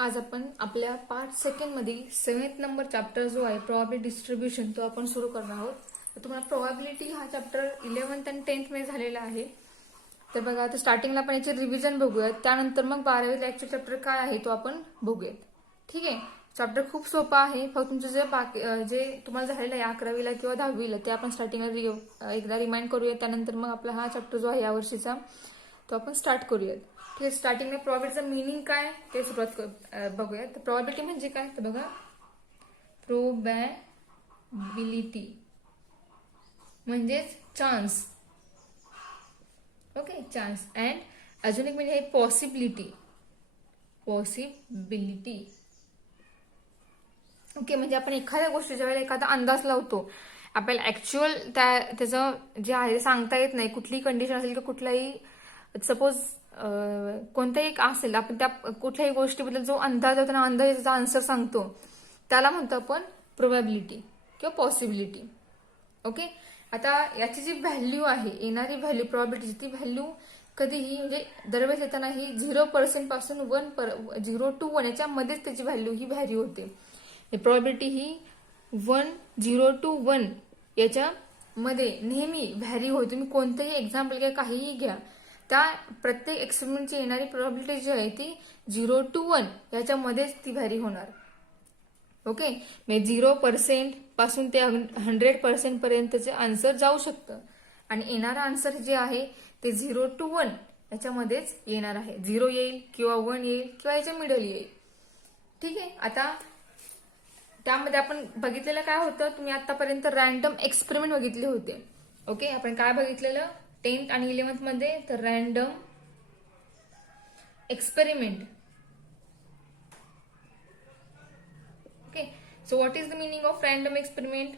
आज आपण आपल्या पार्ट सेकंड मधील 7th नंबर चॅप्टर जो आहे प्रोबॅबिलिटी डिस्ट्रीब्युशन तो आपण सुरू करणार आहोत. तर तुम्हाला प्रोबॅबिलिटी हा चॅप्टर 11th आणि 10th मध्ये झालेला आहे. तर बघा आता स्टार्टिंगला आपण याचे रिव्हिजन बघूयात, त्यानंतर मग 12वीचा ऍक्च्युअल चॅप्टर काय आहे तो आपण बघूयात. ठीक आहे. चॅप्टर खूप सोपा आहे. फक्त तुमचं जे तुम्हाला झालेलं आहे 11वीला किंवा 10वीला ते आपण स्टार्टिंगला एकदा रिमाइंड करूया. त्यानंतर मग आपला हा चॅप्टर जो आहे यावर्षीचा तो आपण स्टार्ट करूयात. ठीक आहे. स्टार्टिंगला प्रोबॅबिलिटीचं मिनिंग काय ते सुरुवात बघूयात. तर प्रोबॅबिलिटी म्हणजे काय तर बघा, प्रोबॅबिलिटी म्हणजेच चान्स. Okay, chance. अँड अजून एक म्हणजे पॉसिबिलिटी. ओके, म्हणजे आपण एखाद्या गोष्टीच्या वेळेला एखादा अंदाज लावतो, आपल्याला ऍक्च्युअल त्याचं जे आहे सांगता येत नाही. कुठलीही कंडिशन असेल किंवा कुठलाही सपोज कोणताही एक असेल, आपण त्या कुठल्याही गोष्टीबद्दल जो अंदाज होतो ना, अंदाजाचा आन्सर सांगतो त्याला म्हणतो आपण प्रोबॅबिलिटी किंवा पॉसिबिलिटी. ओके. आता याची जी व्हॅल्यू आहे, येणारी व्हॅल्यू प्रोबॅबिलिटीची, ती व्हॅल्यू कधीही म्हणजे दरवेळेस येताना ही 0% पासून 0 to 1 याच्यामध्येच त्याची व्हॅल्यू ही व्हॅरी होते. प्रोबॅबिलिटी ही 0 to 1 याच्यामध्ये नेहमी व्हॅरी होते. तुम्ही कोणतंही एक्झाम्पल घ्या, काहीही घ्या, त्या प्रत्येक एक्सपेरिमेंटची येणारी प्रोबॅबिलिटी जी आहे ती 0 to 1 याच्यामध्येच ती व्हॅरी होणार. ओके. म्हणजे 0% पासून ते 100% पर्यंतचे आन्सर जाऊ शकतं आणि येणारा आन्सर जे आहे ते 0 to 1 याच्यामध्येच येणार आहे. 0 येईल किंवा 1 येईल किंवा याच्या मिडल येईल. ठीक आहे. आता त्यामध्ये आपण बघितलेलं काय होतं, तुम्ही आतापर्यंत रॅन्डम एक्सपेरिमेंट बघितले होते. ओके. आपण काय बघितलेलं 10th आणि 11th मध्ये, तर random experiment. Okay. So what is the meaning of random experiment.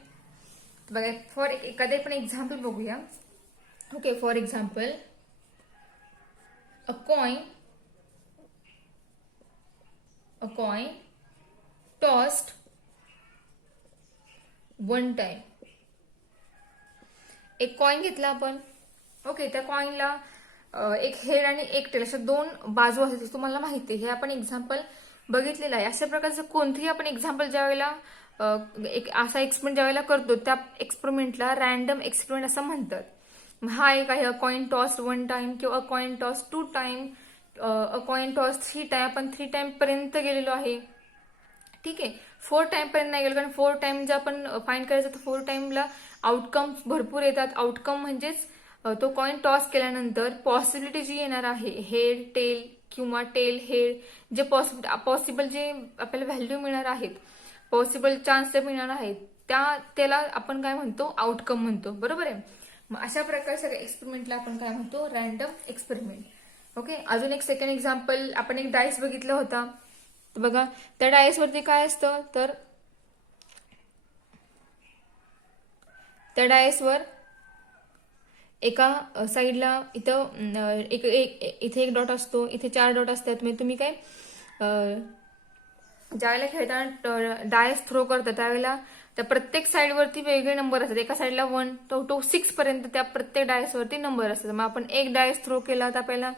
बघा, फॉर एखादे पण एक्झाम्पल बघूया. Okay. For example, a coin tossed one time. एक कॉइन घेतला आपण. ओके. त्या कॉइनला एक हेड आणि एक टेल अशा दोन बाजू असतात, तुम्हाला माहिती आहे. हे आपण एक्झाम्पल बघितलेलं आहे. अशा प्रकारचं कोणतेही आपण एक्झाम्पल ज्यावेळेला एक असा एक्सपेरिमेंट ज्यावेळेला करतो त्या एक्सपेरिमेंटला रॅन्डम एक्सपेरिमेंट असं म्हणतात. हा एक आहे अ कॉइन टॉस 1 टाइम किंवा a coin toss 2 time, a coin toss 3 time. आपण 3 टाइम पर्यंत गेलेलो आहे. ठीक आहे. 4 टाइम पर्यंत नाही गेलो, कारण 4 टाइम जर आपण फाइंड करायचं तर 4 टाइमला आउटकम भरपूर येतात. आउटकम म्हणजेच तो कॉइन टॉस केल्यानंतर पॉसिबिलिटी जी येणार आहे, हेड टेल किंवा टेल हेड, जे पॉसिबल जे आपल्याला व्हॅल्यू मिळणार आहेत, पॉसिबल चान्स जे मिळणार आहेत, त्याला आपण काय म्हणतो, आउटकम म्हणतो. बरोबर आहे. मग अशा प्रकारच्या एक्सपेरिमेंटला आपण काय म्हणतो, रॅन्डम एक्सपेरिमेंट. ओके. अजून एक सेकंड एक्झाम्पल, आपण एक डायस बघितला होता. तर बघा, त्या डायसवरती काय असतं, तर त्या डायसवर एका साईडला इथं इथे एक डॉट असतो, इथे 4 डॉट असतात. म्हणजे तुम्ही काय ज्यावेळेला खेळताना डायस थ्रो करता त्यावेळेला त्या प्रत्येक साईडवरती वेगळे नंबर असतात. एका साईडला 1 तो 6 पर्यंत त्या प्रत्येक डायसवरती नंबर असतात. मग आपण एक डायस थ्रो केला तर आपल्याला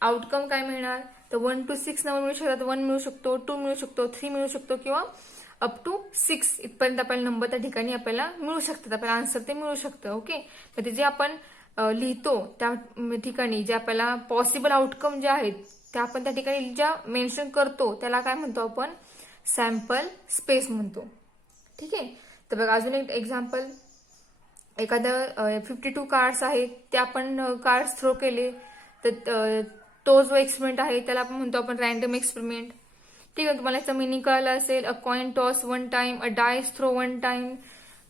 आउटकम काय मिळणार, तर 1 to 6 नंबर मिळू शकतात. 1 मिळू शकतो, 2 मिळू शकतो, 3 मिळू शकतो किंवा अप टू 6 इथपर्यंत आपल्याला नंबर त्या ठिकाणी आपल्याला मिळू शकतात. आपल्याला आन्सर ते मिळू शकतं. ओके. तर ते जे आपण लिहितो त्या ठिकाणी जे आपल्याला पॉसिबल आउटकम जे आहेत त्या आपण त्या ठिकाणी ज्या मेन्शन करतो त्याला काय म्हणतो आपण, सॅम्पल स्पेस म्हणतो. ठीक आहे. तर बघा, अजून एक एक्झाम्पल, एखादं 52 कार्ड्स आहेत, ते आपण कार्ड्स थ्रो केले तर तो जो एक्सपेरिमेंट आहे त्याला आपण म्हणतो आपण रॅन्डम एक्सपेरिमेंट. ठीक आहे. तुम्हाला याचं मिनिंग कळलं असेल. A coin toss 1 time, a dice throw 1 time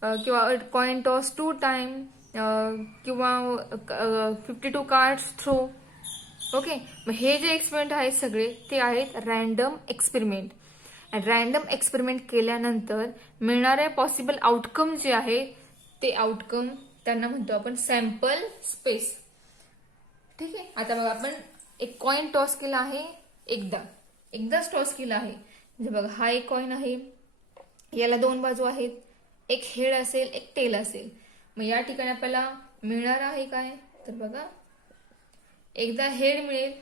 किंवा अ कॉइन टॉस 2 टाइम किंवा 52 कार्ड्स थ्रो. ओके. मग हे जे एक्सपेरिमेंट आहेत सगळे ते आहेत रॅन्डम एक्सपेरिमेंट. रॅन्डम एक्सपेरिमेंट केल्यानंतर मिळणारे पॉसिबल आउटकम जे आहे ते आउटकम त्यांना म्हणतो आपण सॅम्पल स्पेस. ठीक आहे. आता बघा, आपण एक कॉइन टॉस केला आहे, एकदाच टॉस केला आहे. म्हणजे बघा, हा एक कॉइन आहे, याला 2 बाजू आहेत, एक हेड असेल, एक टेल असेल. मग या ठिकाणी आपल्याला मिळणार आहे काय, तर बघा, एकदा हेड मिळेल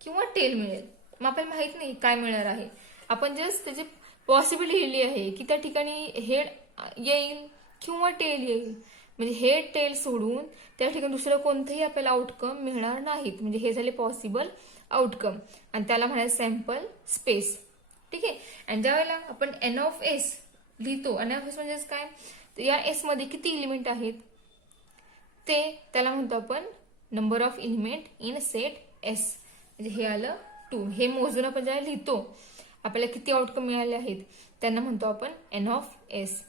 किंवा टेल मिळेल. मग आपल्याला माहित नाही काय मिळणार आहे. आपण जस्ट त्याची पॉसिबिलिटी लिहिली आहे की त्या ठिकाणी हेड येईल किंवा टेल येईल. म्हणजे हेड टेल सोडून त्या ठिकाणी दुसरं कोणतंही आपल्याला आउटकम मिळणार नाहीत. म्हणजे हे झाले पॉसिबल आउटकम आणि त्याला म्हणायचं सॅम्पल स्पेस. ठीक आहे. आणि ज्या वेळेला आपण एन ऑफ एस लिहितो, एन ऑफ एस म्हणजेच काय, तर या एस मध्ये किती एलिमेंट आहेत ते त्याला म्हणतो आपण number of element in set S. म्हणजे हे आलं 2. हे मोजून आपण ज्याला लिहितो आपल्याला किती आउटकम मिळाले आहेत त्यांना म्हणतो आपण एन ऑफ एस.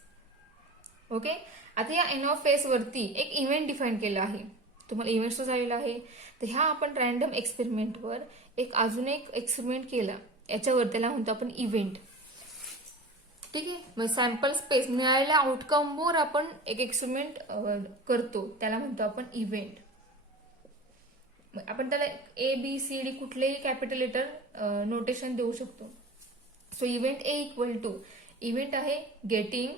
ओके. आता या एन ऑफ एस वरती एक इव्हेंट डिफाईन केला आहे. तुम्हाला इव्हेंट्स झालेला आहे. तर ह्या आपण रॅन्डम एक्सपेरिमेंटवर अजून एक एक्सपेरिमेंट केला, याच्यावर त्याला म्हणतो आपण इव्हेंट. ठीक आहे. मग सॅम्पल स्पेस मिळालेल्या आउटकमवर आपण एक एक्सपेरिमेंट करतो, त्याला म्हणतो आपण इव्हेंट. आपण त्याला ABCD कुठलेही कॅपिटल लेटर नोटेशन देऊ शकतो. So event A equal to, event आहे getting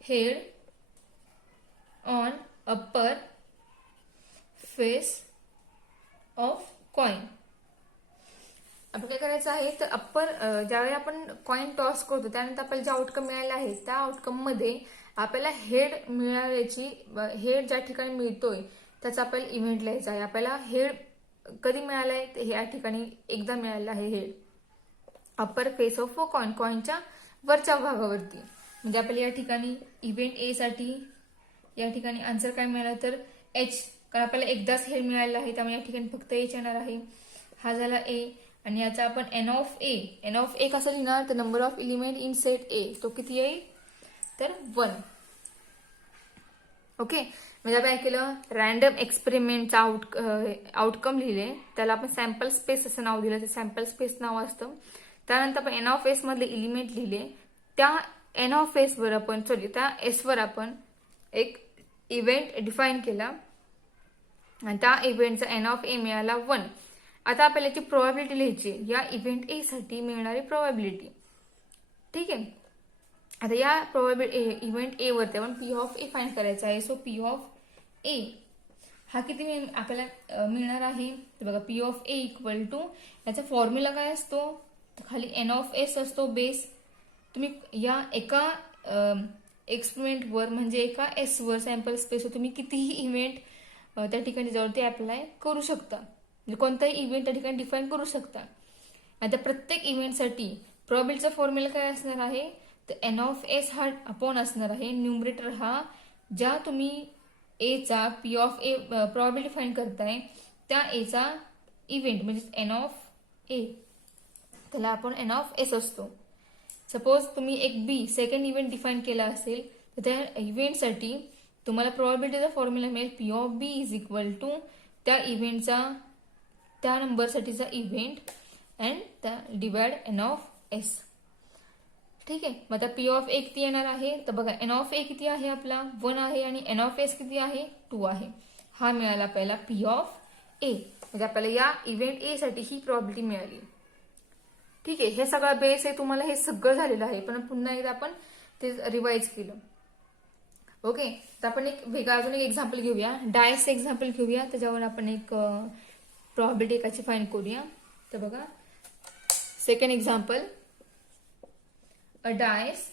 head on upper face of coin. आपण काय करायचं आहे, तर अप्पर ज्यावेळी आपण कॉइन टॉस करतो त्यानंतर आपल्याला जे आउटकम मिळाले आहे त्या आउटकम मध्ये आपल्याला हेड मिळाल्याची, हेड ज्या ठिकाणी मिळतोय त्याचा आपल्याला इव्हेंट लिहायचा आहे. आपल्याला हेड कधी मिळालंय, तर या ठिकाणी एकदा मिळालं आहे head upper face of coin, कॉइनच्या वरच्या भागावरती. म्हणजे आपल्याला या ठिकाणी इव्हेंट ए साठी या ठिकाणी आन्सर काय मिळाला तर एच, कारण आपल्याला एकदाच हेड मिळालेला आहे त्यामुळे या ठिकाणी फक्त एच येणार आहे. हा झाला ए. आणि याचा आपण N of A, N of A कसं लिहिणार, तर number of element in set A, तो किती येईल तर 1. ओके. म्हणजे आपण काय केलं, रॅन्डम एक्सपेरिमेंटचा आउटकम लिहिले, त्याला आपण सॅम्पल स्पेस असं नाव दिलं, ते सॅम्पल स्पेस नाव असतं. त्यानंतर आपण एन ऑफ एस मधले एलिमेंट लिहिले, त्या एन ऑफ एस वर आपण त्या एस वर आपण एक इव्हेंट डिफाईन केला आणि त्या इव्हेंटचा एन ऑफ ए मिळाला 1. आता आपल्याला याची प्रोबॅबिलिटी लिहायची, या इव्हेंट ए साठी मिळणारी प्रोबॅबिलिटी. ठीक आहे. आता या इव्हेंट ए वरती आपण पी ऑफ ए फाइंड करायचा आहे. सो पी ऑफ ए हा किती आपल्याला मिळणार आहे, तर बघा P of A equal to, याचा फॉर्म्युला काय असतो, तर खाली एन ऑफ एस असतो बेस. तुम्ही या एका एक्सपेरिमेंटवर म्हणजे एका एस वर सॅम्पल स्पेसवर तुम्ही कितीही इव्हेंट त्या ठिकाणी जवळ ते अप्लाय करू शकता, म्हणजे कोणताही इव्हेंट त्या ठिकाणी डिफाईन करू शकता. आता प्रत्येक इव्हेंटसाठी प्रोबॅबिलिटीचा फॉर्म्युला काय असणार आहे, तर एन ऑफ एस हा अपॉन असणार आहे न्यूमरेटर हा ज्या तुम्ही ए चा P of A probability find करताय त्या ए चा इव्हेंट म्हणजे एन ऑफ ए, त्याला आपण एन ऑफ एस असतो. सपोज तुम्ही एक बी सेकंड इव्हेंट डिफाईन केला असेल तर त्या इव्हेंटसाठी तुम्हाला प्रोबॅबिलिटीचा फॉर्म्युला मिळेल P of B is equal to त्या इव्हेंटचा, त्या नंबरसाठीचा इव्हेंट अँड त्या डिवाइड एन ऑफ एस. ठीक आहे. मग आता पी ऑफ ए किती येणार आहे, तर बघा एन ऑफ ए किती आहे आपला 1 आहे आणि एन ऑफ एस किती आहे 2 आहे. हा मिळाला पहिला पी ऑफ ए, म्हणजे आपल्याला या इव्हेंट ए साठी ही प्रोबॅबिलिटी मिळाली. ठीक आहे. हे सगळं बेस आहे, तुम्हाला हे सगळं झालेलं आहे, पण पुन्हा एकदा आपण ते रिवाइज केलं. ओके. तर आपण एक वेगळा अजून एक एक्झाम्पल घेऊया, डायस एक्झाम्पल घेऊया, त्याच्यावर आपण एक प्रोबॅबिलिटी एकाची फाइंड करूया. तर बघा second example, a dice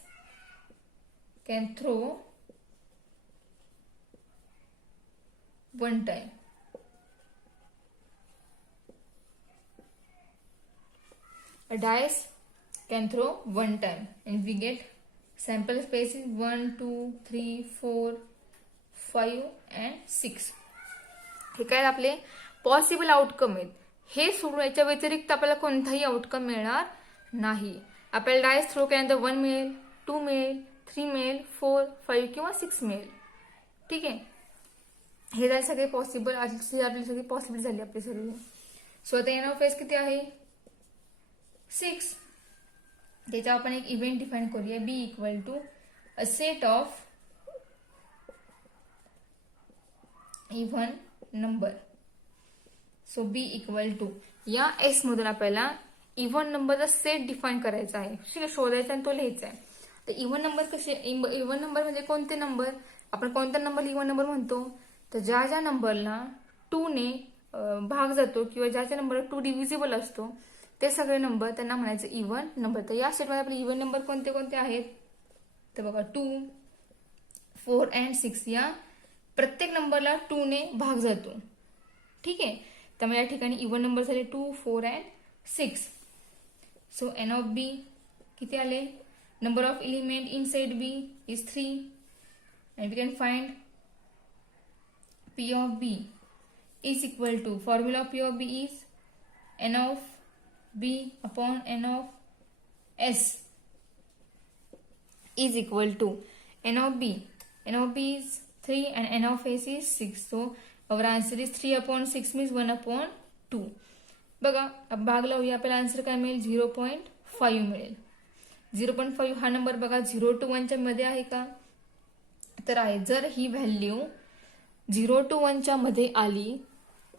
can throw one time. A dice can throw one time and we get sample spaces 1, 2, 3, 4, 5 and 6. हे काय आपले पॉसिबल आउटकम आहेत. हे सोडून याच्या व्यतिरिक्त आपल्याला कोणताही आउटकम मिळणार नाही. आपल्याला डायस थ्रो केल्यानंतर 1 मिळेल, 2 मिळेल, 3 मिळेल, 4, 5 किंवा 6 मिळेल. ठीक आहे. हे झाले सगळे पॉसिबल, आपली सगळी पॉसिबल झाली आपली सर्व. सो आता एन ऑफ एस किती आहे 6. त्याच्यावर आपण एक इव्हेंट डिफाईन करूया, B equal to a set of even number. So B equal to या एस मधून आपल्याला इव्हन नंबरचा सेट डिफाईन करायचा आहे, ठीक आहे, शोधायचा आणि तो लिहायचा आहे. तर इव्हन नंबर कसे, इव्हन नंबर म्हणजे कोणते नंबर, आपण कोणता नंबर इव्हन नंबर म्हणतो, तर ज्या ज्या नंबरला 2 ने भाग जातो किंवा ज्याचा नंबर 2 डिव्हिजिबल असतो ते सगळे नंबर त्यांना म्हणायचं इव्हन नंबर. तर या सेटमध्ये आपले इव्हन नंबर कोणते कोणते आहेत तर बघा 2, 4 अँड 6 या प्रत्येक नंबरला 2 ने भाग जातो. ठीक आहे. त्यामुळे या ठिकाणी इव्हन नंबर झाले 2, 4 and 6. So N of B किती आले, number of element inside B is 3 and we can find P of B is equal to, formula of P of B is N of B upon N of S is equal to N of B. N of B is 3 and N of S is 6. So our answer is 3 upon 6 means 1 upon 2. बघा अब भाग लावूया, आपल्याला answer काय मिळेल 0.5 मिळेल. 0.5 हा number बघा 0 to 1 च्या मध्ये आहे का तर आहे. जर ही व्हॅल्यू 0 to 1 च्या मध्ये आली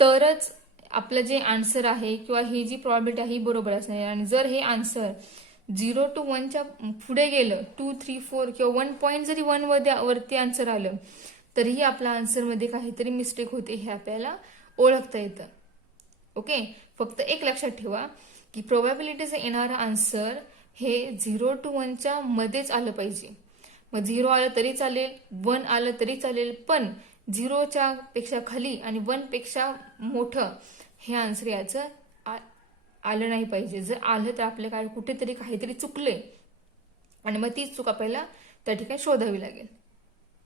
तरच आपलं जे आन्सर आहे किंवा ही जी प्रॉबिलिटी आहे ही बरोबर असणार. आणि जर हे आन्सर 0 to 1 च्या पुढे गेलं 2, 3, 4 किंवा 1 पॉईंट जरी 1 वरती आन्सर आलं तरीही आपल्या आन्सर मध्ये काहीतरी मिस्टेक होते हे आपल्याला ओळखता येतं. ओके. फक्त एक लक्षात ठेवा की प्रोबॅबिलिटीचं येणारं आन्सर हे 0 to 1 च्या मध्येच आलं पाहिजे. मग 0 आलं तरी चालेल, 1 आलं तरी चालेल, पण 0च्या पेक्षा खाली आणि 1 पेक्षा मोठं हे आन्सर याचं आलं नाही पाहिजे. जर आलं तर आपल्या काय कुठेतरी काहीतरी चुकलंय आणि मग तीच चूक आपल्याला त्या ठिकाणी शोधावी लागेल.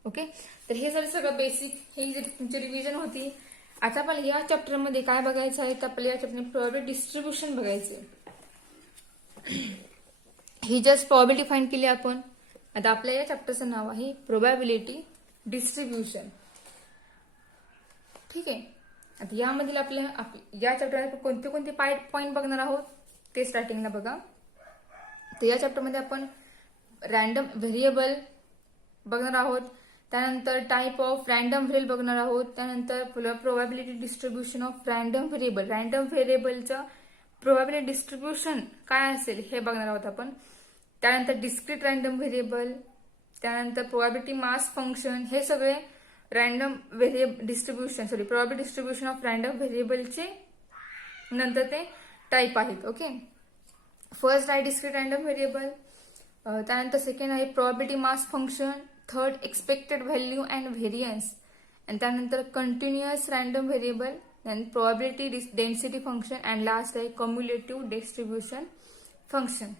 ओके. तर हे झालं सगळं बेसिक, ही जी तुमची रिव्हिजन होती. आता आपल्याला या चॅप्टरमध्ये काय बघायचं आहे तर आपल्याला या चॅप्टरमध्ये प्रोबॅबिलिटी डिस्ट्रीब्युशन बघायचं. ही जस्ट प्रोबॅबिलिटी फाइंड केली आपण. आता आपल्या या चॅप्टरचं नाव आहे प्रोबॅबिलिटी डिस्ट्रीब्युशन. ठीक आहे. आता यामधील आपल्या या चॅप्टरमध्ये कोणते कोणते पॉईंट बघणार आहोत ते स्टार्टिंगला बघा. तर या चॅप्टरमध्ये आपण रॅन्डम व्हेरिएबल बघणार आहोत, त्यानंतर टाइप ऑफ रॅन्डम व्हेरिएबल बघणार आहोत, त्यानंतर probability distribution of random variable, random व्हेरिएबलचं प्रोबॅबिलिटी डिस्ट्रीब्युशन काय असेल हे बघणार आहोत आपण, त्यानंतर डिस्क्रीट रॅन्डम व्हेरिएबल, त्यानंतर प्रोबॅबिलिटी मास फंक्शन. हे सगळे random variable distribution probability distribution of random व्हेरिएबलचे नंतर ते टाईप आहेत. ओके. फर्स्ट आहे डिस्क्रीट रॅन्डम व्हेरिएबल, त्यानंतर सेकंड आहे probability mass function, third expected value and variance, आणि त्यानंतर continuous random variable, then probability density function, and last आहे कम्युलेटिव्ह distribution function.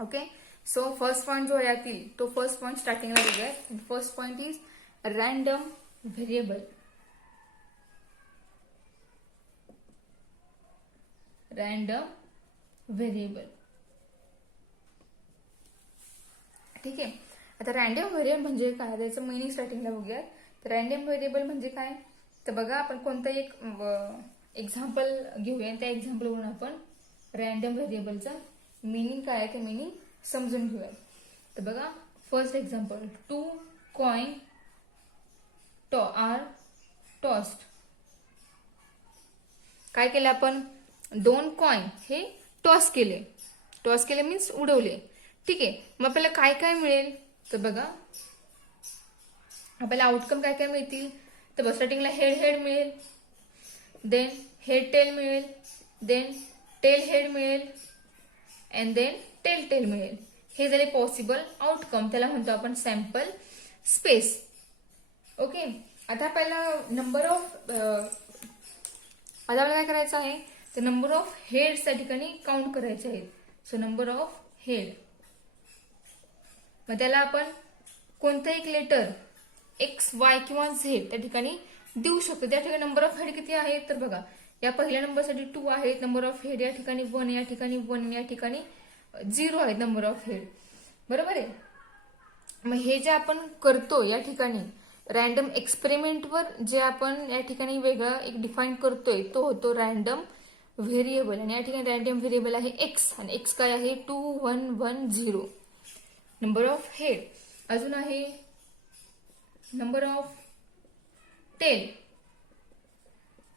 Okay. So first point जो आहे यातील तो फर्स्ट पॉइंट स्टार्टिंगला बघूया. First point is random variable. Random variable. ठीक आहे. आता रॅन्डम व्हेरिएबल म्हणजे काय त्याचं मिनिंग स्टार्टिंगला बघूयात. तर रॅन्डम व्हेरिएबल म्हणजे काय तर बघा आपण कोणतं एक एक्झाम्पल घेऊया, त्या एक्झाम्पलवरून आपण रॅन्डम व्हेरिएबलचा मिनिंग काय आहे ते मिनिंग समजून घेऊया. तर बघा first example, 2 coin are tossed. काय केलं आपण 2 कॉइन हे टॉस केले मीन्स उडवले. ठीक आहे. मग आपल्याला काय काय मिळेल तर बघा आपल्याला आउटकम काय काय मिळतील तर स्टार्टिंगला हेड मिळेल, देन हेड टेल मिळेल, देन टेल हेड मिळेल, अँड देन टेल मिळेल. हे झाले पॉसिबल आउटकम, त्याला म्हणतो आपण सॅम्पल स्पेस. ओके. आता पहिला नंबर ऑफ आता आपल्याला काय करायचं आहे तर नंबर ऑफ हेड्स त्या ठिकाणी काउंट करायचे आहेत. सो नंबर ऑफ हेड, मग त्याला आपण कोणतं एक लेटर एक्स वाय किंवा झेड त्या ठिकाणी देऊ शकतो. त्या ठिकाणी नंबर ऑफ हेड किती आहेत तर बघा या पहिल्या नंबरसाठी 2 आहेत, नंबर ऑफ हेड या ठिकाणी 1, या ठिकाणी 1, या ठिकाणी 0 आहेत नंबर ऑफ हेड. बरोबर आहे. मग हे जे आपण करतो या ठिकाणी रॅन्डम एक्सपेरिमेंटवर जे आपण या ठिकाणी वेगळं एक डिफाईन करतोय तो होतो रॅन्डम व्हेरिएबल. आणि या ठिकाणी रॅन्डम व्हेरिएबल आहे एक्स, आणि एक्स काय आहे 2, 1, 1, 0 नंबर ऑफ हेड. अजून आहे number of tail.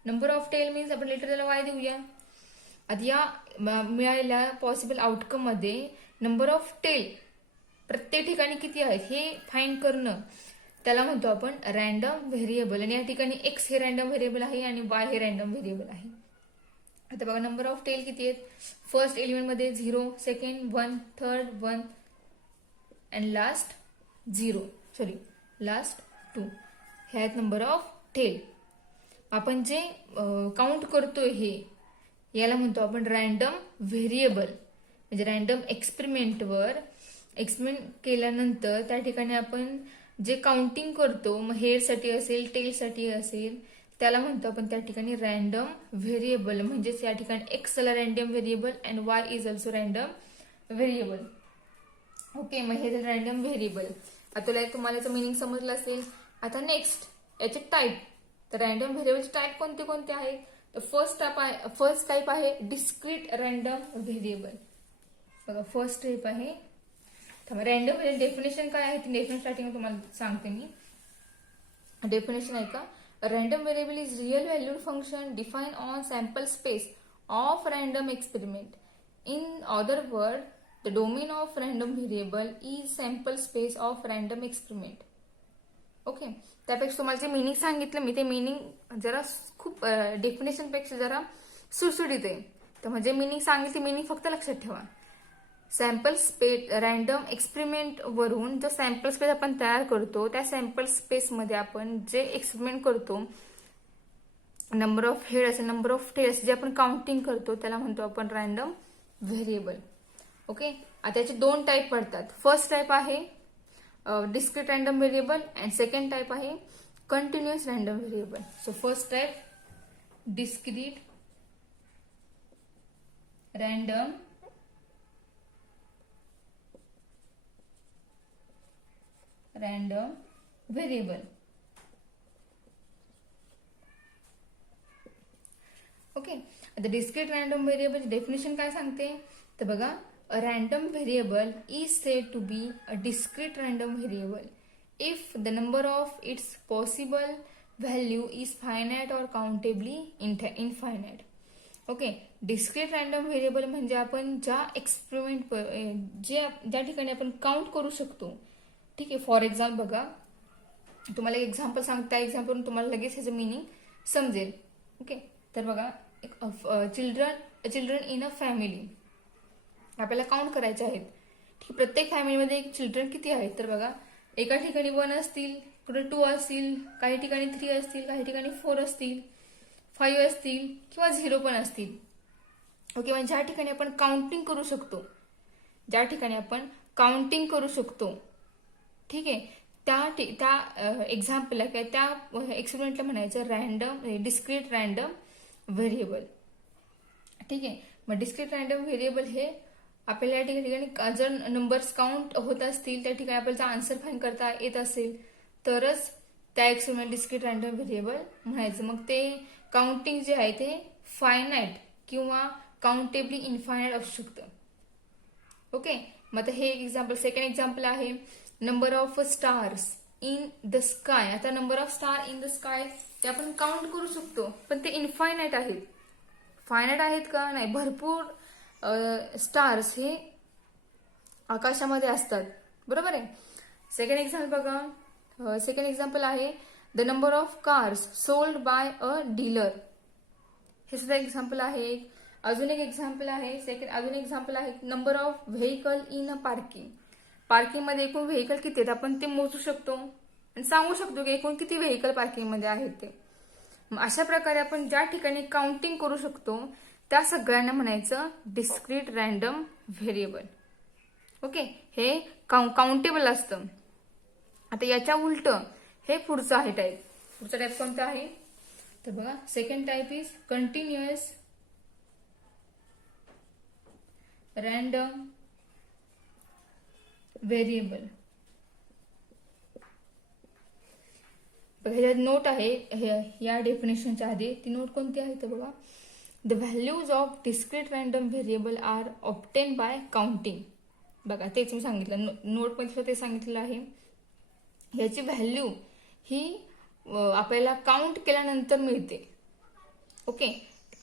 Number of tail means आपण लेटर त्याला वाय देऊया. आता या मिळालेल्या पॉसिबल आउटकम मध्ये नंबर ऑफ टेल प्रत्येक ठिकाणी किती आहेत हे फाइंड करणं त्याला म्हणतो आपण रॅन्डम व्हेरिएबल. आणि या ठिकाणी एक्स हे रॅन्डम व्हेरिएबल आहे आणि वाय हे रॅन्डम व्हेरिएबल आहे. आता बघा नंबर ऑफ टेल किती आहेत. फर्स्ट एलिमेंट मध्ये 0, second 1, third 1 and last 0, last 2 हे आहेत नंबर ऑफ टेल. आपण जे काउंट करतोय हे याला म्हणतो आपण रॅन्डम व्हेरिएबल. म्हणजे रॅन्डम एक्सपेरिमेंटवर एक्सपेरिमेंट केल्यानंतर त्या ठिकाणी आपण जे काउंटिंग करतो, मग हेडसाठी असेल टेलसाठी असेल, त्याला म्हणतो आपण त्या ठिकाणी रॅन्डम व्हेरिएबल. म्हणजेच या ठिकाणी एक्स ला random variable and Y is also random variable. Okay, मग हे झालं रॅन्डम व्हेरिएबल. आता तुम्हाला याचं मिनिंग समजलं असेल. आता नेक्स्ट याचे टाईप. तर रॅन्डम व्हेरिएबलचे टाईप कोणते कोणते आहेत. तर फर्स्ट टाईप आहे डिस्क्रीट रॅन्डम व्हेरिएबल. बघा फर्स्ट टाईप आहे. रॅन्डम डेफिनेशन काय आहे ती डेफिनेशन स्टार्टिंग तुम्हाला सांगते मी. डेफिनेशन आहे का, random variable is real valued function define on sample space of random experiment. In other word, the domain of random variable is sample space of random experiment. Okay, त्यापेक्षा तुम्हाला जे meaning सांगितलं मी ते meaning जरा खूप definition पेक्षा जरा सुटसुटीत आहे. तर म्हणजे मिनिंग सांगितली मिनिंग फक्त लक्षात ठेवा. सॅम्पल स्पेस रॅन्डम एक्सपेरिमेंट वरून जो सॅम्पल स्पेस आपण तयार करतो त्या सॅम्पल स्पेस मध्ये आपण जे एक्सपेरिमेंट करतो, नंबर ऑफ हेड असेल नंबर ऑफ टेल असेल, जे आपण काउंटिंग करतो त्याला म्हणतो आपण रॅन्डम व्हेरिएबल. ओके, आता त्याचे दोन टाईप पडतात. फर्स्ट टाईप आहे discrete random variable and second type आहे continuous random variable. So first type discrete random variable. Okay, आता डिस्क्रीट रॅन्डम व्हेरिएबल डेफिनेशन काय सांगते तर बघा, a random variable is said to be a discrete random variable if the number of its possible value is finite or countably infinite. Okay, discrete random variable म्हणजे आपण ज्या experiment ज्या ठिकाणी आपण काउंट करू शकतो. ठीक आहे, फॉर एक्झाम्पल बघा तुम्हाला एक एक्झाम्पल सांगता, त्या एक्झाम्पल तुम्हाला लगेच ह्याचं मिनिंग समजेल. ओके, तर बघा चिल्ड्रन इन अ फॅमिली आपल्याला काउंट करायचे आहेत. ठीक, प्रत्येक फॅमिलीमध्ये एक चिल्ड्रन किती आहेत तर बघा एका ठिकाणी 1 असतील, कुठे 2 असतील, काही ठिकाणी 3 असतील, काही ठिकाणी 4 असतील, 5 असतील किंवा 0 पण असतील. ओके, म्हणजे ज्या ठिकाणी आपण काउंटिंग करू शकतो, ज्या ठिकाणी आपण काउंटिंग करू शकतो. ठीक आहे, त्या एक्झाम्पलला काय त्या एक्सपेरिमेंटला म्हणायचं रॅन्डम डिस्क्रीट रॅन्डम व्हेरिएबल. ठीक आहे, मग डिस्क्रीट रॅन्डम व्हेरिएबल हे आपल्याला या ठिकाणी जर नंबर्स काउंट होत असतील त्या ठिकाणी आपल्याला आन्सर फाईंड करता येत असेल तरच त्या एक्सपेरिमेंट डिस्क्रीट रॅन्डम व्हेरिएबल म्हणायचं. मग ते काउंटिंग जे आहे ते फायनाइट किंवा काउंटेबली इनफायनाइट असू शकतं. ओके, मग हे एक एक्झाम्पल. सेकंड एक्झाम्पल आहे number of stars in the sky. आता number of star in the sky ते आपण काउंट करू शकतो पण ते इनफायनाइट आहेत. फायनाइट आहेत का नाही, भरपूर स्टार्स हे आकाशामध्ये असतात. बरोबर आहे. सेकंड एक्झाम्पल बघा, सेकंड एक्झाम्पल आहे the number of cars sold by a dealer. हे सुद्धा एक्झाम्पल आहे. अजून एक एक्झाम्पल आहे अजून एक एक्झाम्पल आहे number of vehicle in a parking. पार्किंगमध्ये एकूण व्हेकल किती आहेत आपण ते मोजू शकतो आणि सांगू शकतो की एकूण किती व्हेकल पार्किंगमध्ये आहेत ते. अशा प्रकारे आपण ज्या ठिकाणी काउंटिंग करू शकतो त्या सगळ्यांना म्हणायचं डिस्क्रीट रॅन्डम व्हेरिएबल. ओके, हे काउंटेबल असतं. आता याच्या उलट हे पुढचं आहे टाईप. पुढचा टाईप कोणता आहे तर बघा second type is continuous random variable. ह्याच्यात नोट आहे या डेफिनेशनच्या आधी ती नोट कोणती आहे तर बघा the values of discrete random variable are obtain by counting. बघा तेच मी सांगितलं नोटमध्ये ते सांगितलेलं आहे. ह्याची व्हॅल्यू ही आपल्याला काउंट केल्यानंतर मिळते. ओके,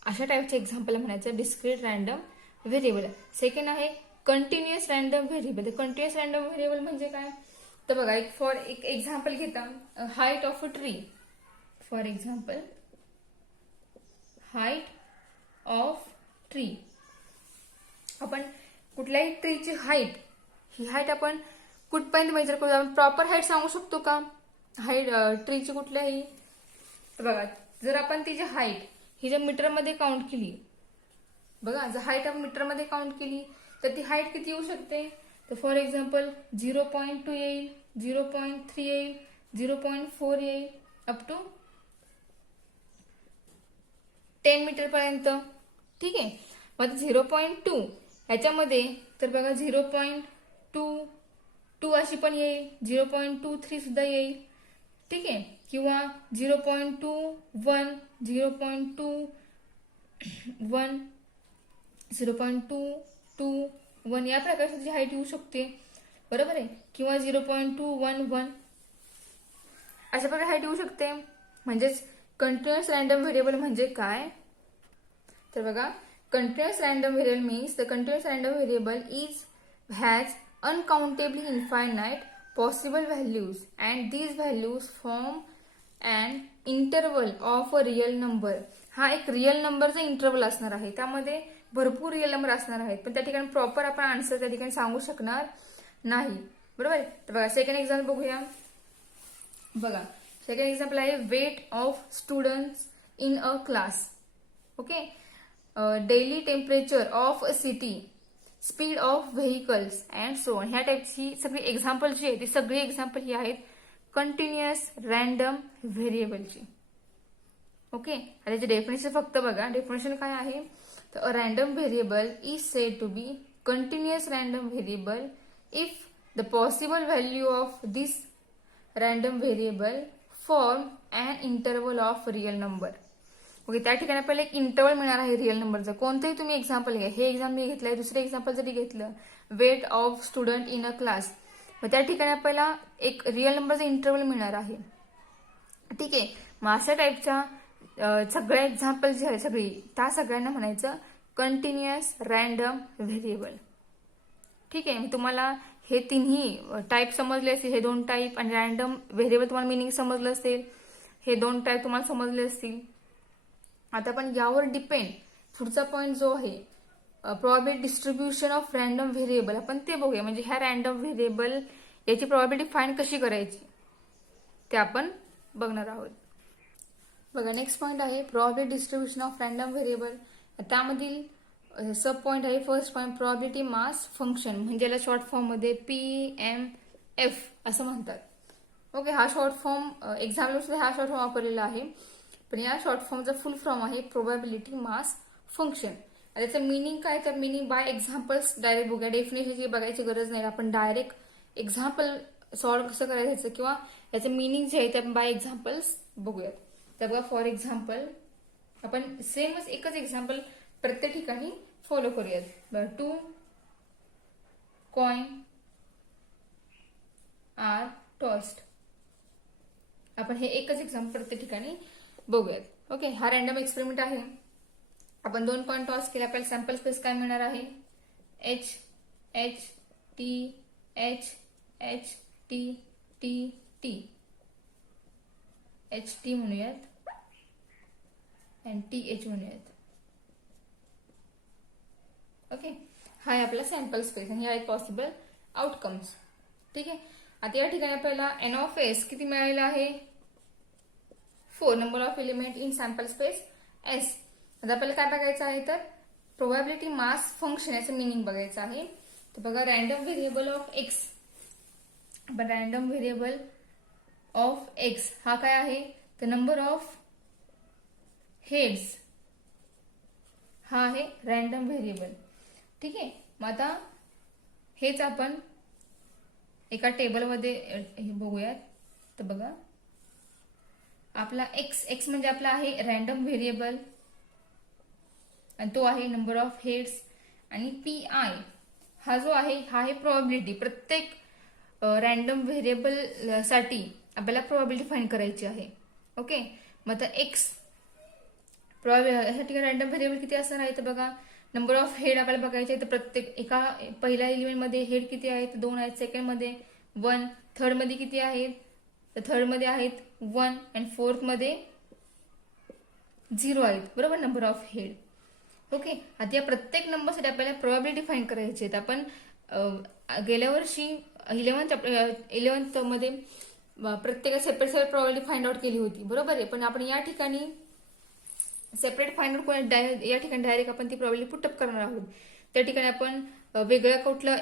अशा टाईपचे एक्झाम्पल म्हणायचं डिस्क्रीट रॅन्डम व्हेरिएबल. सेकंड आहे continuous random variable. Continuous random variable म्हणजे काय तर बघा एक एक्झाम्पल घेता, height of a tree. For example height of tree. आपण कुठल्याही ट्रीची हाईट, ही हाईट आपण कुठपर्यंत मेजर करू, आपण प्रॉपर हाईट सांगू शकतो का हाईट ट्रीची कुठल्याही. तर बघा, जर आपण तिची हाईट ही जर मीटरमध्ये काउंट केली, बघा जर हाईट आपण मीटरमध्ये काउंट केली तर ती हाईट किती येऊ शकते. तर फॉर एक्झाम्पल 0.2 येईल, 0.3 येईल, 0.4 येईल, अप टू 10 मीटर पर्यंत. ठीक आहे. मग 0.2 ह्याच्यामध्ये तर बघा 0.22 अशी पण येईल, 0.23 सुद्धा येईल. ठीक आहे. किंवा 0.21, 0.21, 0.221 या प्रकारची हाईट येऊ शकते. बरोबर आहे. किंवा 0.211 अशा प्रकारे हाईट येऊ शकते. म्हणजेच कंटिन्युअस रॅन्डम व्हेरिएबल म्हणजे काय. तर बघा, continuous random variable means the continuous random variable has uncountably infinite possible values and these values form an interval of a real number. हा एक रिअल नंबरचा इंटरवल असणार आहे, त्यामध्ये भरपूर रिअल नंबर असणार आहेत, पण त्या ठिकाणी प्रॉपर आपण आन्सर त्या ठिकाणी सांगू शकणार नाही. बरोबर. तर बघा सेकंड एक्झाम्पल बघूया. बघा सेकंड एक्झाम्पल आहे weight of students in a class. Okay. Daily temperature of a city, speed of vehicles and so on. ह्या टाईपची सगळी एक्झाम्पल जी आहे ती सगळी एक्झाम्पल ही आहेत कंटिन्युअस रॅन्डम व्हेरिएबलची. ओके. त्याची डेफिनेशन फक्त बघा, डेफिनेशन काय आहे. तर a random variable is said to be continuous random variable if the possible value of this random variable form and interval of real number. Okay. त्या ठिकाणी आपल्याला एक इंटरवल मिळणार आहे रिअल नंबरचं. कोणतंही तुम्ही एक्झाम्पल घ्या, हे एक्झाम्पल मी घेतलंय, दुसरं एक्झाम्पल जरी घेतलं weight of student in a class, मग त्या ठिकाणी आपल्याला एक रिअल नंबरचं इंटरवल मिळणार आहे. ठीक आहे. मग अशा टाईपच्या सगळ्या एक्झाम्पल जी आहे सगळी, त्या सगळ्यांना म्हणायचं कंटिन्युअस रॅन्डम व्हेरिएबल. ठीक आहे. मी तुम्हाला हे तिन्ही टाईप समजले असतील, हे दोन टाईप आणि रॅन्डम व्हेरिएबल तुम्हाला मिनिंग समजलं असेल, हे दोन टाईप तुम्हाला समजले असतील. आता आपण यावर डिपेंड पुढचा पॉईंट जो आहे probability distribution of random variable, आपण ते बघूया. म्हणजे ह्या रॅन्डम व्हेरिएबल याची प्रोबॅबिलिटी फाइंड कशी करायची ते आपण बघणार आहोत. बघा नेक्स्ट पॉईंट आहे probability distribution of random variable. त्यामधील सब पॉईंट आहे first point probability mass function, म्हणजे याला शॉर्ट फॉर्म मध्ये PMF असं म्हणतात. ओके. हा शॉर्ट फॉर्म एक्झाम्पल सुद्धा हा शॉर्ट फॉर्म वापरलेला आहे, पण या शॉर्ट फॉर्मचा फुल फॉर्म आहे प्रोबॅबिलिटी मास फंक्शन. त्याचं मिनिंग काय, तर मिनिंग बाय एक्झाम्पल्स डायरेक्ट बघूया. डेफिनेशनची बघायची गरज नाही, आपण डायरेक्ट एक्झाम्पल सॉल्व्ह कसं करायचं किंवा याचं मिनिंग जे आहे ते आपण बाय एक्झाम्पल्स बघूयात. तर बघा फॉर एक्झाम्पल आपण सेमच एकच एक्झाम्पल प्रत्येक ठिकाणी फॉलो करूयात. बरं, 2 कॉइन आर टॉस्ड. आपण हे एकच एक्झाम्पल प्रत्येक ठिकाणी बघूयात. ओके. हा रॅन्डम एक्सपेरिमेंट आहे. आपण 2 कॉइन टॉस केले, आपल्याला सॅम्पल स्पेस काय मिळणार आहे H H T H H T T T H T म्हणूयात आणि TH म्हणूयात. ओके. हा आहे आपला सॅम्पल स्पेस आणि हे आहेत पॉसिबल आउटकम्स. ठीक आहे. आता या ठिकाणी आपल्याला N ऑफ S किती मिळालेला आहे 4 number of element in sample space S. आता आपल्याला काय बघायचं आहे तर प्रोबॅबिलिटी मास फंक्शन याचं मिनिंग बघायचं आहे. तर बघा random variable of X, random variable of X हा काय आहे तर नंबर ऑफ हेड्स हा आहे रॅन्डम व्हेरिएबल. ठीक आहे. मग आता हेच आपण एका टेबलमध्ये बघूयात. तर बघा आपला एक्स म्हणजे आपला आहे रॅन्डम व्हेरिएबल आणि तो आहे नंबर ऑफ हेड्स, आणि PI हा जो आहे हा आहे प्रोबॅबिलिटी. प्रत्येक रॅन्डम व्हेरिएबल साठी आपल्याला प्रोबॅबिलिटी फाइंड करायची आहे. ओके. मग आता एक्स ह्यासाठी रॅन्डम व्हेरिएबल किती असणार आहे तर बघा नंबर ऑफ हेड आपल्याला बघायचे आहे. तर प्रत्येक एका पहिल्या एलिमेंट मध्ये हेड किती आहेत 2 आहेत, सेकंड मध्ये 1, थर्डमध्ये किती आहेत, तर थर्डमध्ये आहेत 1 आणि फोर्थमध्ये 0 आहेत, बरोबर, नंबर ऑफ हेड. ओके, आता या प्रत्येक नंबरसाठी आपल्याला प्रोबॅबिलिटी फाइंड करायची आहे. आपण गेल्या वर्षी 11th मध्ये प्रत्येक सेपरेट प्रोबॅबिलिटी फाइंड आउट केली होती, बरोबर आहे. पण आपण या ठिकाणी सेपरेट फाइंड आउट या ठिकाणी डायरेक्ट आपण ती प्रोबॅबिलिटी पुटअप करणार आहोत. त्या ठिकाणी आपण वेगळं कुठलं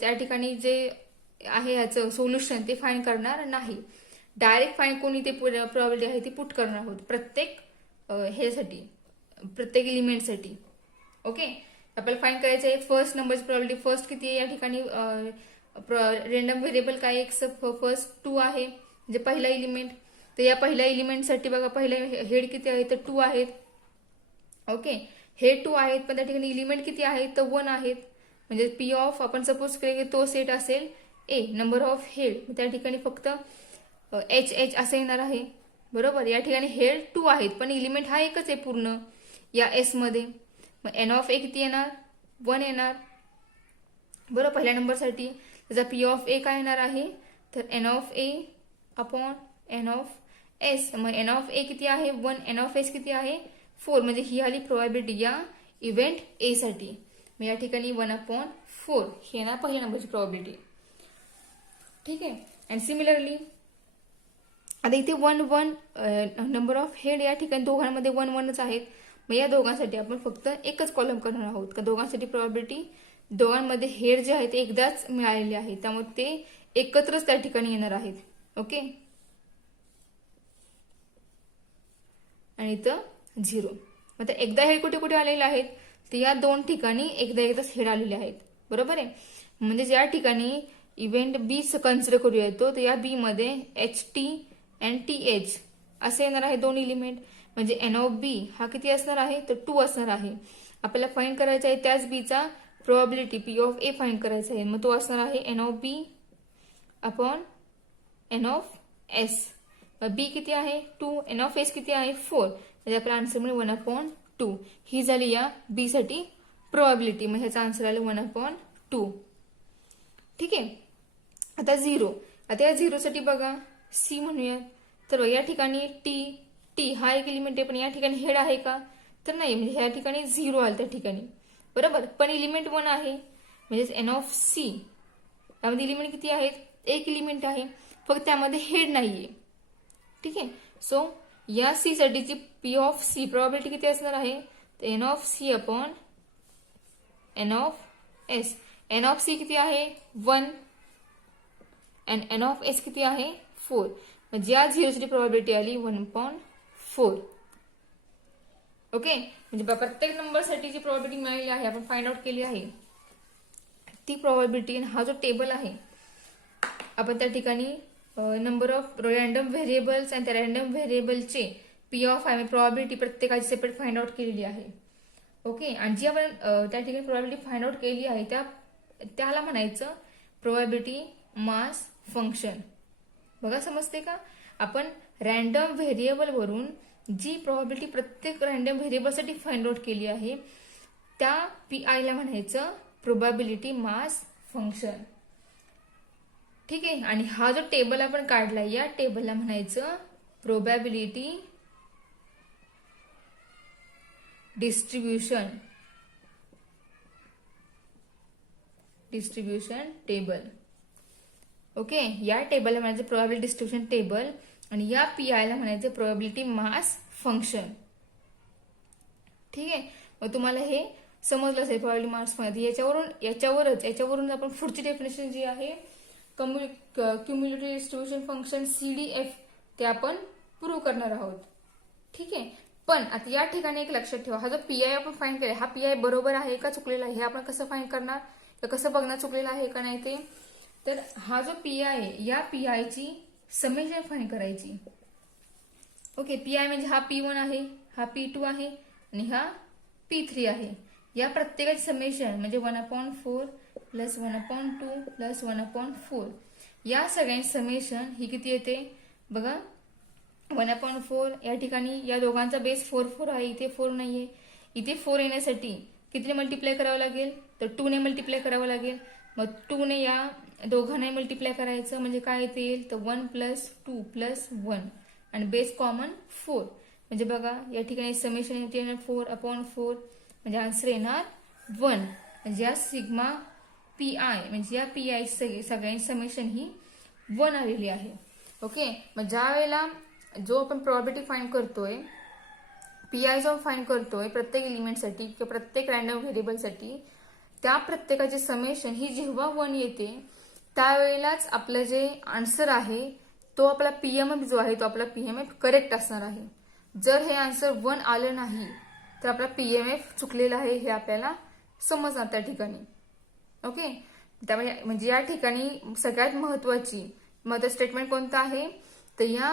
त्या ठिकाणी जे आहे याचं सोल्युशन ते फाइंड करणार नाही. डायरेक्ट फाइंड कोणी ते प्रोबॅबिलिटी आहे ती पुट करणार आहोत प्रत्येक ह्यासाठी, प्रत्येक एलिमेंटसाठी. ओके, आपल्याला फाइंड करायचं आहे फर्स्ट नंबरची प्रोबॅबिलिटी. फर्स्ट किती आहे या ठिकाणी, रेंडम व्हेरिएबल काय एक्स फर्स्ट 2 आहे, म्हणजे पहिला एलिमेंट. तर या पहिल्या एलिमेंटसाठी बघा पहिला हेड किती आहे, तर 2 आहेत. ओके, हेड 2 आहेत, पण त्या ठिकाणी एलिमेंट किती आहेत, तर 1 आहेत. म्हणजे पी ऑफ आपण सपोज केले की तो सेट असेल ए, नंबर ऑफ हेड, त्या ठिकाणी फक्त एच असं येणार आहे, बरोबर. या ठिकाणी हेड 2 आहेत, पण एलिमेंट हा एकच आहे पूर्ण या एस मध्ये. मग एन ऑफ ए किती येणार, 1 येणार, बरोबर, पहिल्या नंबरसाठी. त्याचा पी ऑफ ए काय येणार आहे, तर N of A upon N of S. मग एन ऑफ ए किती आहे 1, एन ऑफ एस किती आहे 4, म्हणजे ही आली प्रोबॅबिलिटी या इव्हेंट ए साठी. मग या ठिकाणी 1/4 ही येणार पहिल्या नंबरची प्रोबॅबिलिटी. ठीक आहे. अँड सिमिलरली आता इथे 1 नंबर ऑफ हेड या ठिकाणी दोघांमध्ये 1 आहेत. मग या दोघांसाठी आपण फक्त एकच कॉलम करणार आहोत, का दोघांसाठी प्रोबॅबिलिटी दोघांमध्ये हेड जे आहे ते एकदाच मिळालेले आहे, त्यामुळे ते एकत्रच त्या ठिकाणी येणार आहेत. ओके, आणि इथं 0. आता एकदा हेड कुठे कुठे आलेले आहेत, तर या 2 ठिकाणी एकदाच हेड आलेले आहेत, बरोबर आहे. म्हणजे ज्या ठिकाणी इव्हेंट बी कन्सिडर करू येतो, तर या बी मध्ये H T and T H असे येणार आहे 2 एलिमेंट. म्हणजे एन ऑफ बी हा किती असणार आहे, तर 2 असणार आहे. आपल्याला फाइंड करायचा आहे त्याच बीचा probability P of A find करायचा आहे. मग तो असणार आहे N of B upon N of S. B किती आहे 2, एन ऑफ एस किती आहे 4, म्हणजे आपला आन्सर मिळेल 1/2. ही झाली या बी साठी प्रोबॅबिलिटी. मग ह्याचा आन्सर आला 1/2. ठीक आहे. आता 0, आता या 0 साठी बघा सी म्हणूया. तर या ठिकाणी टी हा एक एलिमेंट आहे, पण या ठिकाणी हेड आहे का, तर नाही. म्हणजे ह्या ठिकाणी 0 आलं त्या ठिकाणी, बरोबर. पण एलिमेंट 1 आहे, म्हणजे एन ऑफ सी त्यामध्ये एलिमेंट किती आहेत, एक एलिमेंट आहे, फक्त त्यामध्ये हेड नाहीये. ठीक आहे. सो या सी साठीची पी ऑफ सी प्रोबॅबिलिटी किती असणार आहे, तर N of C upon N of S. N of C किती आहे 1 अँड एन ऑफ एस किती आहे 4. म्हणजे या 0 ची प्रोबॅबिलिटी आली 1/4. ओके, म्हणजे प्रत्येक नंबरसाठी जी प्रोबॅबिलिटी मिळालेली आहे आपण फाइंड आउट केली आहे ती प्रोबॅबिलिटी. हा जो टेबल आहे आपण त्या ठिकाणी नंबर ऑफ रँडम व्हेरिएबल्स आणि त्या रँडम व्हेरिएबलचे पी ऑफ आय प्रोबॅबिलिटी प्रत्येकाची सेपरेट फाइंड आउट केलेली आहे. ओके, आणि जी आपण त्या ठिकाणी प्रोबॅबिलिटी फाइंड आउट केली आहे त्याला म्हणायचं प्रोबॅबिलिटी मास फंक्शन. बघा समजते का, आपण रँडम व्हेरिएबल वरून जी प्रोबॅबिलिटी प्रत्येक रँडम व्हेरिएबलसाठी फाइंड आउट केली आहे त्या पी आय ला म्हणायचं प्रोबॅबिलिटी मास फंक्शन. ठीक आहे. आणि हा जो टेबल आपण काढला या टेबलला म्हणायचं प्रोबॅबिलिटी डिस्ट्रीब्यूशन टेबल. ओके, या टेबलला म्हणायचं प्रोबॅबिलिटी डिस्ट्रीब्युशन टेबल आणि या पी आय ला म्हणायचं प्रोबॅबिलिटी मास फंक्शन. ठीक आहे. मग तुम्हाला हे समजलं असेल प्रोबॅबिलिटी मास फंक्शन. याच्यावरून आपण पुढची डेफिनेशन जी आहे क्युम्युलेटिव्ह डिस्ट्रीब्युशन फंक्शन CDF ते आपण प्रूव्ह करणार आहोत. ठीक आहे. पण आता या ठिकाणी एक लक्षात ठेवा, हा जो पी आय आपण फाइंड केला हा पी आय बरोबर आहे का चुकलेला आहे हे आपण कसं फाइंड करणार, कसं बघणार चुकलेला आहे का नाही ते. तर हा जो पी आय आहे या पी आय ची समेशन फाइंड करायची. ओके, पी आय म्हणजे हा P1 आहे, हा P2 आहे आणि हा P3 आहे. या प्रत्येकाचे समेशन म्हणजे 1/4 प्लस 1/2 प्लस 1/4 या सगळ्यांचे समेशन ही किती येते बघा 1/4. या ठिकाणी या दोघांचा बेस 4 आहे, इथे 4 नाहीये. इथे 4 येण्यासाठी कितीने मल्टिप्लाय करावं लागेल, तर 2 ने मल्टिप्लाय करावं लागेल. मग 2 ने या दोघांनाही मल्टिप्लाय करायचं म्हणजे काय येतील तर 1 + 2 + 1 आणि बेस कॉमन 4. म्हणजे बघा या ठिकाणी समेशन येते 4/4 म्हणजे आन्सर येणार 1. म्हणजे या सिग्मा पीआय म्हणजे या पीआय सगळ्यांची समेशन ही 1 आलेली आहे. ओके. मग ज्या वेळेला जो आपण प्रोबॅबिलिटी फाइंड करतोय, पीआय जो फाइंड करतोय प्रत्येक एलिमेंटसाठी किंवा प्रत्येक रॅन्डम व्हेरिएबलसाठी, त्या प्रत्येकाची समेशन ही जेव्हा 1 येते त्यावेळेलाच आपलं जे आन्सर आहे तो आपला पीएमएफ जो आहे तो आपला पीएमएफ करेक्ट असणार आहे. जर हे आन्सर 1 आलं नाही तर आपला पीएमएफ चुकलेला आहे हे आपल्याला समजणार त्या ठिकाणी. ओके. त्यामुळे म्हणजे या ठिकाणी सगळ्यात महत्वाचं स्टेटमेंट कोणतं आहे तर या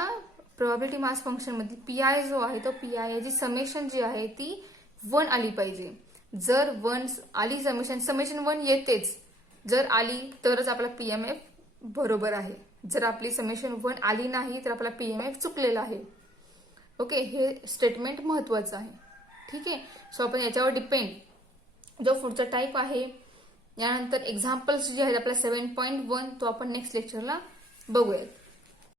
प्रोबॅबिलिटी मास फंक्शन मध्ये पीआय जो आहे तो पीआय ची समेशन जी आहे ती 1 आली पाहिजे. जर 1 आली समेशन 1 येतेच, जर आली तरच आपला पीएमएफ बरोबर आहे. जर आपली समेशन 1 आली नाही तर आपला पीएमएफ चुकलेला आहे. ओके. हे स्टेटमेंट महत्वाचं आहे. ठीक आहे. सो आपण याच्यावर डिपेंड जो पुढचा टाईप आहे, यानंतर एक्झाम्पल्स जे आहेत आपला 7.1 तो आपण नेक्स्ट लेक्चरला बघूयात.